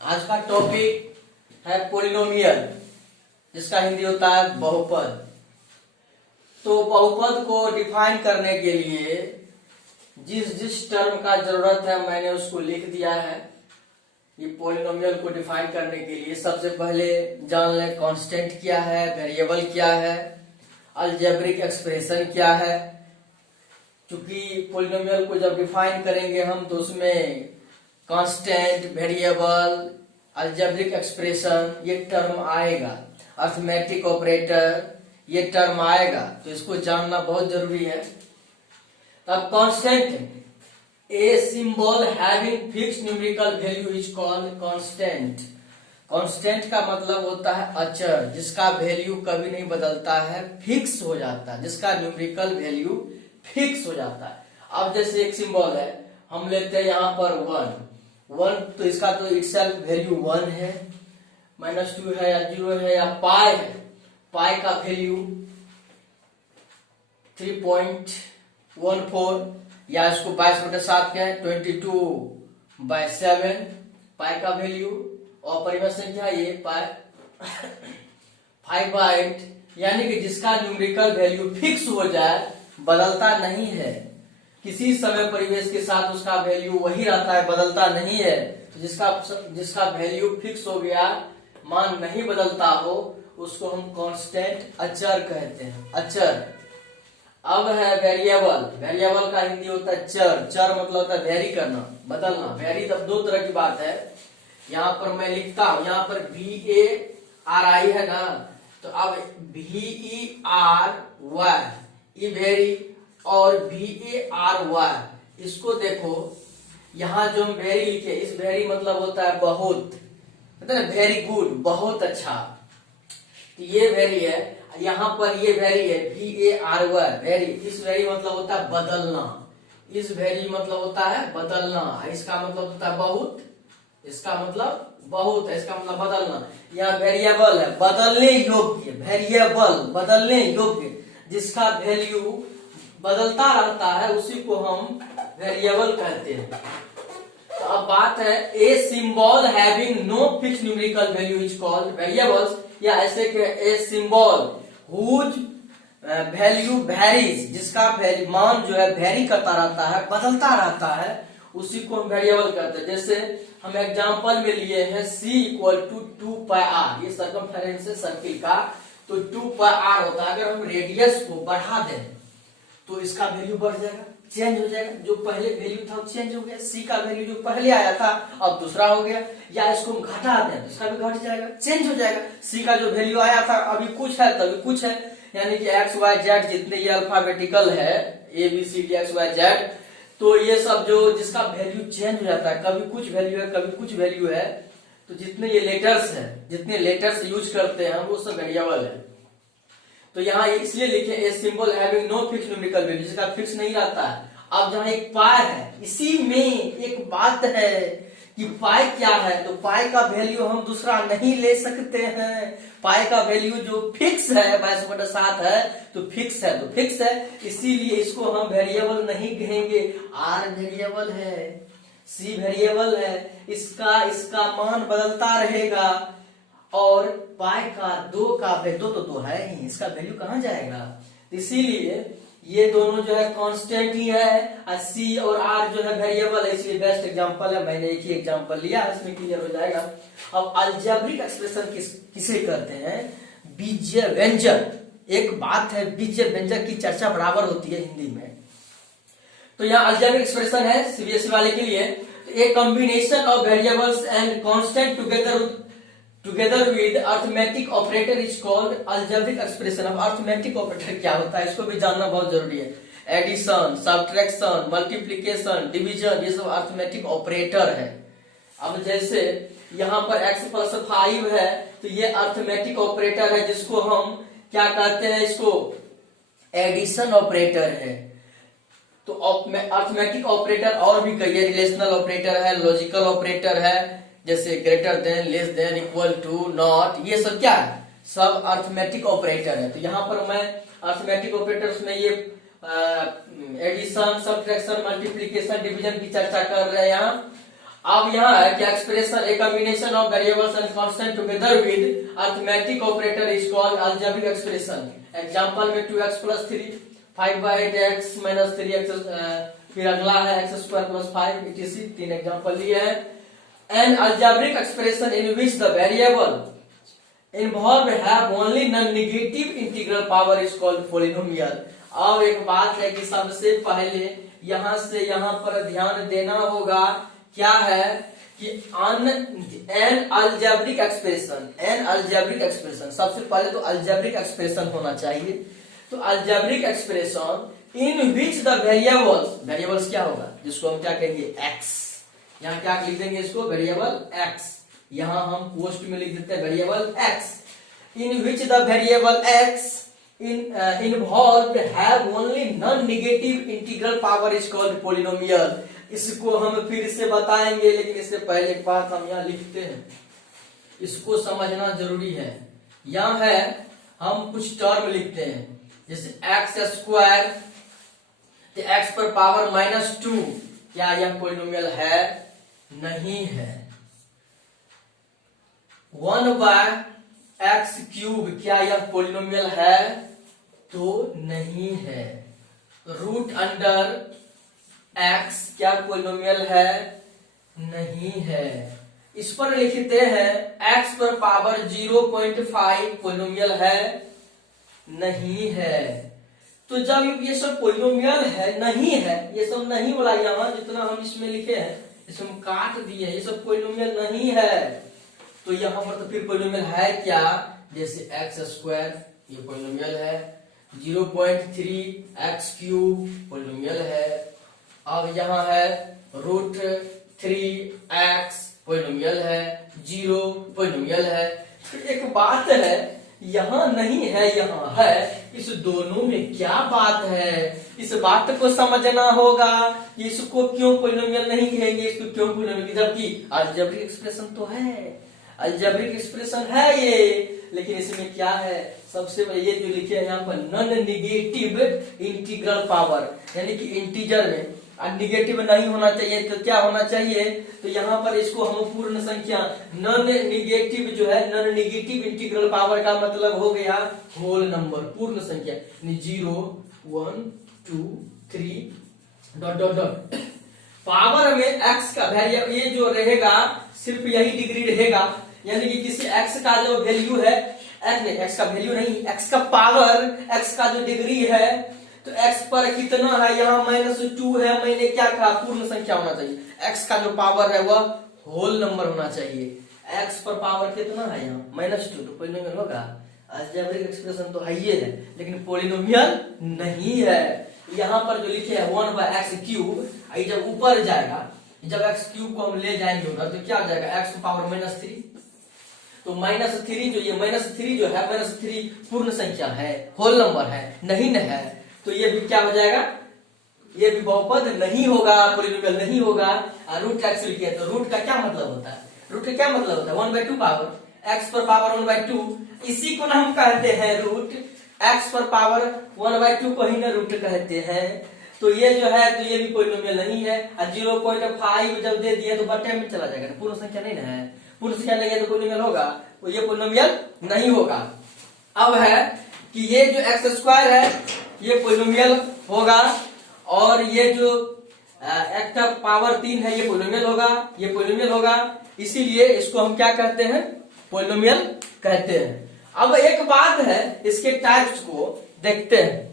आज का टॉपिक है पोलिनोमियल, जिसका हिंदी होता है बहुपद। तो बहुपद को डिफाइन करने के लिए जिस जिस टर्म का जरूरत है मैंने उसको लिख दिया है। ये पोलिनोमियल को डिफाइन करने के लिए सबसे पहले जान लें कांस्टेंट क्या है, वेरिएबल क्या है, अलजेब्रिक एक्सप्रेशन क्या है। क्योंकि पोलिनोमियल को जब डिफाइन करेंगे हम तो उसमें कांस्टेंट, वेरिएबल, अलजेब्रिक एक्सप्रेशन ये टर्म आएगा, अर्थमेटिक ऑपरेटर ये टर्म आएगा, तो इसको जानना बहुत जरूरी है। तब constant, A symbol having fixed numerical value is called constant. Constant का मतलब होता है अचर, जिसका वैल्यू कभी नहीं बदलता है, फिक्स हो जाता है, जिसका न्यूमेरिकल वैल्यू फिक्स हो जाता है। अब जैसे एक सिंबल है, हम लेते हैं यहाँ पर 1, तो इसका तो इटसेल्फ वैल्यू 1 है, -2 है या 0 है या पाई है। पाई का वैल्यू 3.14 या इसको 22/7 क्या है 22/7 पाई का वैल्यू। और परिमेय संख्या ये पाई 5/8, यानी कि जिसका न्यूमेरिकल वैल्यू फिक्स हो जाए, बदलता नहीं है, किसी समय परिवेश के साथ उसका वैल्यू वही रहता है, बदलता नहीं है। तो जिसका वैल्यू फिक्स हो गया, मान नहीं बदलता हो, उसको हम कांस्टेंट अचर कहते हैं, अचर। अब है वेरिएबल। वेरिएबल का हिंदी होता है चर। चर मतलब होता है वेरी करना, बदलना। वेरी तब दो तरह की बात है। यहाँ पर मैं लिखता हूं, यहाँ पर VARI है ना, तो अब VERY ये वेरी और VARY, इसको देखो, यहाँ जो हम वेरी लिखे, इस वेरी मतलब होता है बहुत, मतलब वेरी गुड, बहुत अच्छा। तो ये वेरी है, यहाँ पर ये वेरी है VARY, वेरी। इस वेरी मतलब होता है बदलना, इस वेरी मतलब होता है बदलना, इसका मतलब होता है बहुत, इसका मतलब बहुत है, इसका मतलब बदलना। यहाँ वेरिएबल है बदलने योग्य, वेरिएबल बदलने योग्य, जिसका वैल्यू बदलता रहता है, उसी को हम वेरिएबल कहते हैं। तो अब बात है, a symbol having no fixed numerical value is called variables, या ऐसे कि a symbol whose value varies, जिसका मान जो है वेरी करता रहता है, बदलता रहता है, उसी को हम वेरिएबल कहते हैं। जैसे हम एग्जांपल में लिए हैं C = 2πr, ये सर्कमफेरेंस है सर्किल का, तो 2πr होता है। अगर हम रेडियस को बढ़ा दें तो इसका वैल्यू बढ़ जाएगा, चेंज हो जाएगा। जो पहले वैल्यू था वो चेंज हो गया, C का वैल्यू जो पहले आया था अब दूसरा हो गया। या इसको हम घटा दें तो इसका भी घट जाएगा, चेंज हो जाएगा। C का जो वैल्यू आया था अभी कुछ है तभी कुछ है, यानी कि XYZ जितने ये अल्फाबेटिकल है ABCD XYZ, तो ये सब जो जिसका वैल्यू चेंज हो जाता है, कभी कुछ वैल्यू है कभी कुछ वैल्यू है, तो जितने ये लेटर्स है, जितने लेटर्स यूज करते हैं हम, वो सब वेरिएबल है। तो यहाँ इसलिए लिखे a symbol having no fixed numerical value, जिसका फिक्स नहीं रहता है। अब जहाँ एक पाई है, इसी में एक बात है कि पाई क्या है, तो पाई का वैल्यू हम दूसरा नहीं ले सकते हैं। पाई का वैल्यू जो फिक्स है 22/7 है, तो फिक्स है, तो फिक्स है, इसीलिए इसको हम वेरिएबल नहीं कहेंगे। R वेरिएबल है, C वेरिएबल है, इसका मान बदलता रहेगा। और पाई का 2 का वैल्यू तो 2 है ही, इसका वैल्यू कहाँ जाएगा। इसीलिए ये दोनों जो है कांस्टेंट ही है, और C और R जो है वेरिएबल है, इसलिए बेस्ट एग्जांपल है। मैंने एक ही एग्जांपल लिया, इसमें क्लियर हो जाएगा। अब अलजेब्रिक एक्सप्रेशन किसे कहते हैं, बीजीय व्यंजक। एक बात है, बीजीय व्यंजक की चर्चा बराबर होती है हिंदी में। तो यहाँ अलजेब्रिक एक्सप्रेशन है CBSE वाले के लिए, a combination of variables and constant together with arithmetic operator is called algebraic expression. अब अर्थमेटिक ऑपरेटर क्या होता है, इसको भी जानना बहुत जरूरी है। एडिशन, सब्ट्रैक्शन, मल्टीप्लीकेशन, डिवीजन, ये सब अर्थमेटिक ऑपरेटर है। अब जैसे यहाँ पर x+5 है, तो ये अर्थमेटिक ऑपरेटर है, जिसको हम क्या कहते हैं, इसको एडिशन ऑपरेटर है। तो अर्थमेटिक ऑपरेटर और भी कई है, रिलेशनल ऑपरेटर है, लॉजिकल ऑपरेटर है, जैसे greater than, less than, equal to, not, ये सब क्या है, सब अर्थमेटिक ऑपरेटर है। तो यहाँ पर मैं अर्थमेटिक ऑपरेटर्स में ये एडिशन, सब्ट्रैक्शन, मल्टीप्लीकेशन, डिवीजन की चर्चा कर रहे हैं यहाँ। अब यहाँ है कि expression a combination of variables and constant together with arithmetic operator is called algebraic expression. Example में 2x + 3, 5/8x - 3x, फिर अगला है x² + 5 etc। 3 एग्जांपल लिए हैं। N algebraic expression in which the variable involve have only non negative integral power is called polynomial. अब एक बात है कि सबसे पहले यहां से यहां पर ध्यान देना होगा, क्या है कि एन अलजेब्रिक एक्सप्रेशन, सबसे पहले तो अलजेब्रिक एक्सप्रेशन होना चाहिए। तो algebraic expression in which the variables क्या होगा, जिसको हम क्या कहेंगे x। यहाँ क्या लिख देंगे इसको, वेरिएबल x। यहाँ हम पोस्ट में लिख देते हैं variable x। In which the variable x involved have only non-negative integral power is called polynomial। इसको हम फिर से बताएंगे, लेकिन इससे पहले एक बात हम यहाँ लिखते हैं, इसको समझना जरूरी है। यहाँ है हम कुछ टर्म लिखते हैं, जैसे x², तो x पर पावर -2, क्या यह पॉलिनोमियल है? नहीं है। 1/x³, क्या यह पॉलिनोमियल है? तो नहीं है। √x, क्या पॉलिनोमियल है? नहीं है। इस पर लिखते हैं x पर पावर 0.5 पॉलिनोमियल है? नहीं है। तो जब ये सब पॉलिनोमियल है, नहीं है, ये सब नहीं बोला, यहाँ जितना हम इसमें लिखे हैं इसमें हम काट दिए, ये सब पॉलिनोमियल नहीं है। तो यहाँ पर तो फिर पॉलिनोमियल है क्या? जैसे x² ये पॉलिनोमियल है, 0.3x³ पॉलिनोमियल है। अब यहाँ है √3x पॉलिनोमियल है, 0 पॉलिनोमियल है। तो एक बात है, यहाँ नहीं है, यहाँ है, इस दोनों में क्या बात है? इस बात को समझना होगा, इसको क्यों पॉलिनोमियल नहीं कहेंगे, इसको क्यों पॉलिनोमियल, जबकि अलजेब्रिक एक्सप्रेशन तो है, अलजेब्रिक एक्सप्रेशन है ये, लेकिन इसमें क्या है? सबसे पहले ये जो लिखे हैं यहाँ पर नॉन नेगेटिव इंटीग्रल पावर, यानी कि इंटीजर में निगेटिव नहीं होना चाहिए, तो क्या होना चाहिए? तो यहाँ पर इसको हम पूर्ण संख्या, नॉन नेगेटिव जो है, नॉन नेगेटिव इंटीग्रल पावर का मतलब हो गया होल नंबर, पूर्ण संख्या, 0 1 2 3 ... पावर में x का वेरिएबल ये जो रहेगा सिर्फ यही डिग्री रहेगा, यानी कि किसी x का जो वैल्यू है, x का वैल्यू नहीं, x का पावर, x का जो डिग्री है, तो x पर कितना है? यहाँ -2 है। मैंने क्या कहा? पूर्ण संख्या होना चाहिए। x का जो पावर है वह होल नंबर होना चाहिए। x पर पावर कितना है? यहाँ -2, तो पॉलिनोमियल होगा। अलजेब्रिक एक्सप्रेशन तो है ही है, लेकिन पॉलिनोमियल नहीं है। यहाँ पर जो लिखे है 1/x³, जब ऊपर जाएगा, जब x³ को हम ले जाएंगे उधर, तो क्या हो जाएगा? x power -3। तो -3 जो ये -3 जो है, -3 पूर्ण संख्या है, होल नंबर है, नहीं न है, तो ये भी क्या हो जाएगा? ये भी बहुपद नहीं होगा, पॉलिनोमियल नहीं होगा। √x लिखे तो रूट का क्या मतलब होता है? रूट का क्या मतलब होता है? 1/2 पावर, x पर पावर 1/2, इसी को ना हम कहते हैं रूट। x पर पावर 1/2 को ही ना रूट कहते हैं। तो ये जो है, तो ये भी पॉलिनोमियल नहीं है। 0.5 जब दे दिए तो बटे में चला जाएगा, पूर्ण संख्या नहीं ना है, पूर्ण संख्या नहीं है तो पॉलिनोमियल होगा, तो ये पॉलिनोमियल नहीं होगा। अब है कि ये जो x² है ये पॉलिनोमियल होगा, और ये जो x का पावर 3 है ये पॉलिनोमियल होगा, ये पॉलिनोमियल होगा, इसीलिए इसको हम क्या कहते हैं? पॉलिनोमियल कहते हैं। अब एक बात है, इसके टाइप्स को देखते हैं।